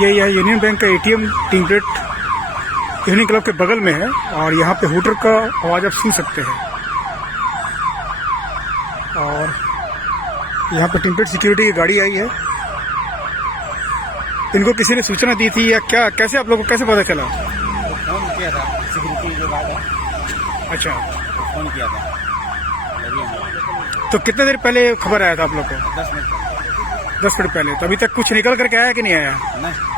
ये यह union bank का एटीएम टिंकरेट यूनियन क्लब के बगल में है और यहाँ पे हूटर का आवाज़ आप सुन सकते हैं। और यहाँ पे टिंकरेट सिक्योरिटी की गाड़ी आई है। इनको किसी ने सूचना दी थी या क्या, कैसे आप लोगों को कैसे पता चला? फोन किया था सिक्योरिटी जो गार्ड है। अच्छा, फोन किया था। तो कितने देर पहले खबर आया था आप लोग को? 10 मिनट 10 मिनट पहले। तो अभी तक कुछ निकल करके आया कि नहीं आया? नहीं।